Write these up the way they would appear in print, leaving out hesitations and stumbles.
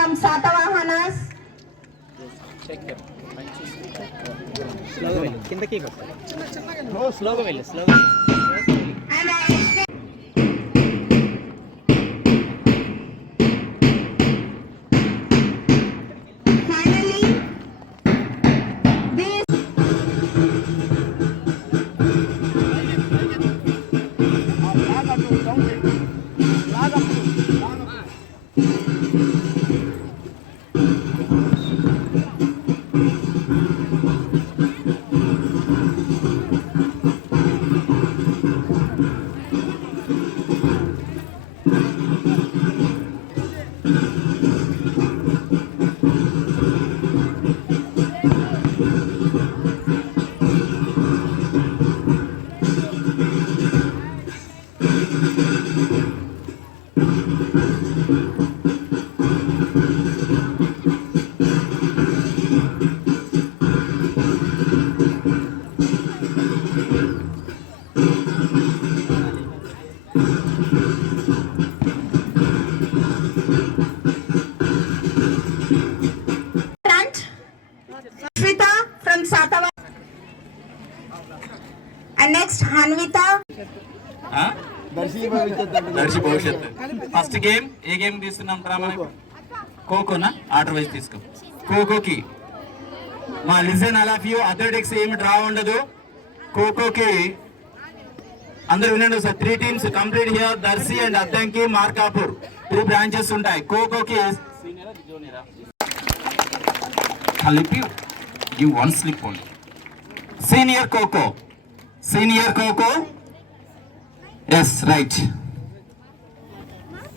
from Satavahanas. స్లోగా వెళ్ళు, కిందకి స్లోగా వెళ్ళు, స్లోగా. And next, Hanvita. దర్శి భవిష్యత్. ఫస్ట్ గేమ్ ఏ గేమ్ తీసుకున్నాం మనకు? ఖోఖోనా? ఆర్డర్ వైజ్ తీసుకో. ఖోఖోకి మా listen all of you, athletics ఏమి డ్రా ఉండదు. ఖోఖోకి అందరూ వినండి sir. 3 teams complete here. Darsi and Addanki, Markapur 3 branches ఉంటాయి. ఖోఖోకి కలిపి give 1 slip only. Senior kho kho. Yes, right.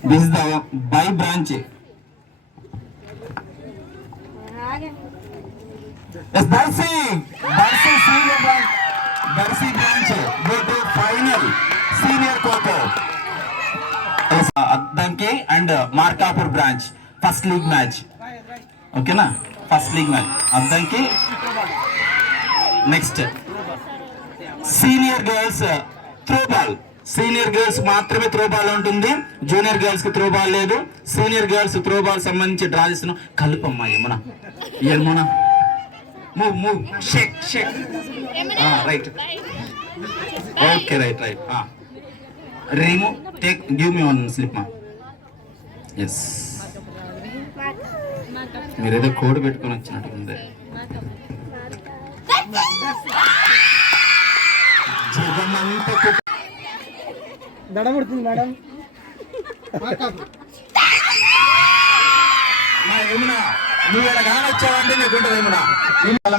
This is the by branch. Yes, Darcy senior branch. Darcy branch. Go to final. Senior Coco. Yes, Addanki and Markapur branch. First league match. Okay na? First league match. Addanki. Next. Senior girls throw ball. Senior girls మాత్రమే throw ball ఉంటుంది. Junior girls కి throw ball లేదు. Senior girls throw ball సంబంధించి draw చేస్తున్నాం. కలుపమ్మా Yamuna. Move shake right. Okay right. Remove take give me 1 slip మా. Yes, మీరేదో code పెట్టుకొని వచ్చినట్టుంది. దడబడుతుంది మేడం. యమునా నువ్వు ఇలా కానొచ్చావంటే నీకుంటుంది యమునా.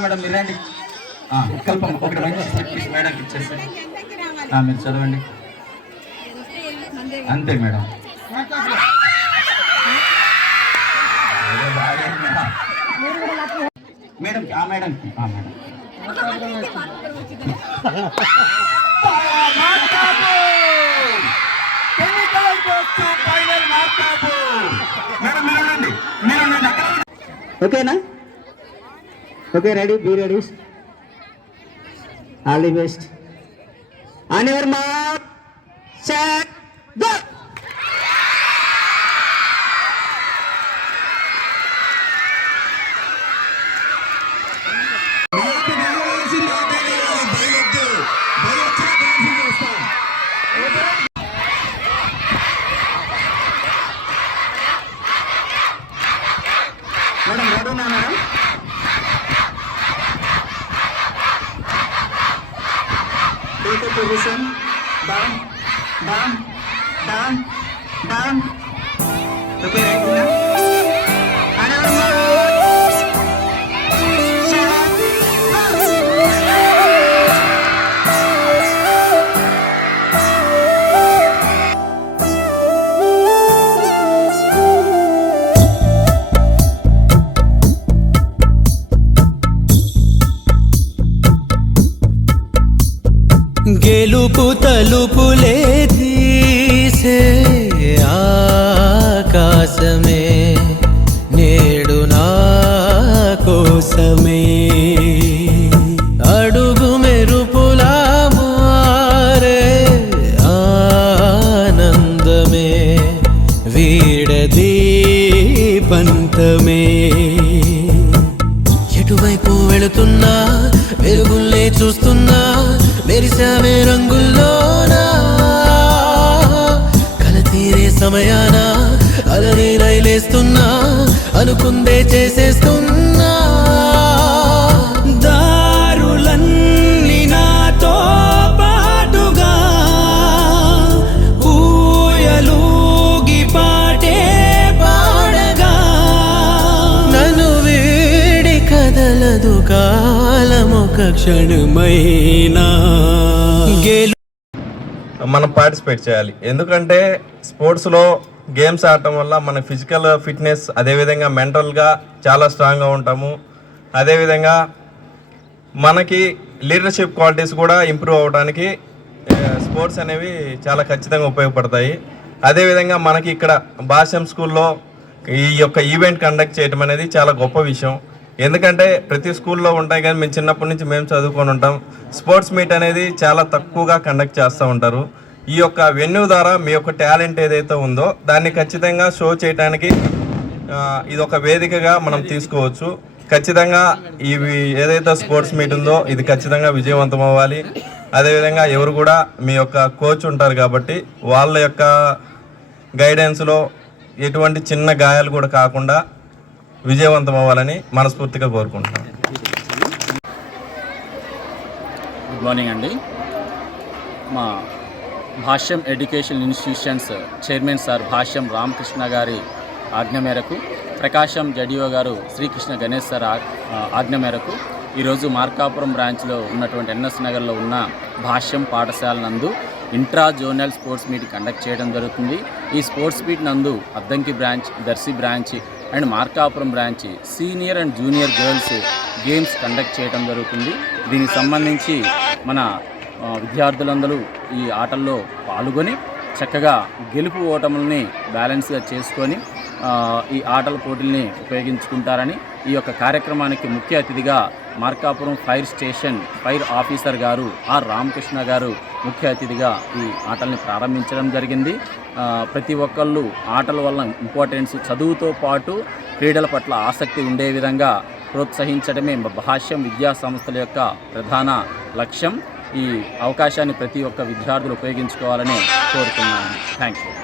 మేడం మీరు రండి. కల్పమ్మ ఒకటి మంచి మేడంకి ఇచ్చేసి మీరు చదవండి. అంతే మేడం. మేడం మేడంకి ఓకేనా? Okay, ready, be ready. All the best. On your mark, set, go. Madam రెడీనా madam? Take a position. Down. Okay, right now. Another mark. గెలుపు తలుపులే తీసే ఆకాశమే నేడు నా కోసమే అడుగు మెరుపులా మారే ఆనందమే వీడది పంత అందమే ఎటువైపు వెళుతున్నా వెలుగుల్లే చూస్తున్నా మెరిసామే రంగుల్లోనా కల తీరే సమయాన అలనే రైలేస్తున్నా అనుకుందే చేసేస్తున్నా దారులన్నీ నాతో పాటుగా ఊయలూగి పాటే పాడగా నన్ను వీడి కదలదు కాలమొక క్షణమైనా మనం పార్టిసిపేట్ చేయాలి. ఎందుకంటే స్పోర్ట్స్లో గేమ్స్ ఆడటం వల్ల మన ఫిజికల్ ఫిట్నెస్, అదేవిధంగా మెంటల్గా చాలా స్ట్రాంగ్గా ఉంటాము. అదేవిధంగా మనకి లీడర్షిప్ క్వాలిటీస్ కూడా ఇంప్రూవ్ అవ్వడానికి స్పోర్ట్స్ అనేవి చాలా ఖచ్చితంగా ఉపయోగపడతాయి. అదేవిధంగా మనకి ఇక్కడ భాష్యం స్కూల్లో ఈ యొక్క ఈవెంట్ కండక్ట్ చేయడం అనేది చాలా గొప్ప విషయం. ఎందుకంటే ప్రతి స్కూల్లో ఉంటాయి కానీ మేము చిన్నప్పటి నుంచి మేము చదువుకొని ఉంటాం. స్పోర్ట్స్ మీట్ అనేది చాలా తక్కువగా కండక్ట్ చేస్తూ ఉంటారు. ఈ యొక్క వెన్యూ ద్వారా మీ యొక్క టాలెంట్ ఏదైతే ఉందో దాన్ని ఖచ్చితంగా షో చేయడానికి ఇది ఒక వేదికగా మనం తీసుకోవచ్చు. ఖచ్చితంగా ఇవి ఏదైతే స్పోర్ట్స్ మీట్ ఉందో ఇది ఖచ్చితంగా విజయవంతం అవ్వాలి. అదేవిధంగా ఎవరు కూడా మీ యొక్క కోచ్ ఉంటారు కాబట్టి వాళ్ళ యొక్క గైడెన్స్లో ఎటువంటి చిన్న గాయాలు కూడా కాకుండా విజయవంతం అవ్వాలని మనస్ఫూర్తిగా కోరుకుంటున్నాను. గుడ్ మార్నింగ్ అండి. మా భాష్యం ఎడ్యుకేషన్ ఇన్స్టిట్యూషన్స్ చైర్మన్ సార్ భాష్యం రామకృష్ణ గారి ఆజ్ఞ మేరకు, ప్రకాశం జడిఓ గారు శ్రీకృష్ణ గణేష్ సార్ ఆజ్ఞ మేరకు ఈరోజు మార్కాపురం బ్రాంచ్లో ఉన్నటువంటి ఎన్ఎస్ నగర్లో ఉన్న భాష్యం పాఠశాల నందు intra zonal sports meet conduct చేయడం జరుగుతుంది. ఈ స్పోర్ట్స్ మీట్ నందు Addanki branch, Darsi branch and Markapuram branch senior and junior girls games conduct చేయడం జరుగుతుంది. దీనికి సంబంధించి మన విద్యార్థులందరూ ఈ ఆటల్లో పాల్గొని చక్కగా గెలుపు ఓటములని బ్యాలెన్స్గా చేసుకొని ఈ ఆటల పోటీల్ని ఉపయోగించుకుంటారని, ఈ యొక్క కార్యక్రమానికి ముఖ్య అతిథిగా Markapuram fire station fire officer గారు ఆర్ రామకృష్ణ గారు ముఖ్య అతిథిగా ఈ ఆటల్ని ప్రారంభించడం జరిగింది. ప్రతి ఒక్కళ్ళు ఆటల వల్ల ఇంపార్టెన్స్, చదువుతో పాటు క్రీడల పట్ల ఆసక్తి ఉండే విధంగా ప్రోత్సహించడమే భాష్యం విద్యా సంస్థల యొక్క ప్రధాన లక్ష్యం. ఈ అవకాశాన్ని ప్రతి ఒక్క విద్యార్థులు ఉపయోగించుకోవాలని కోరుతున్నాను. Thank you.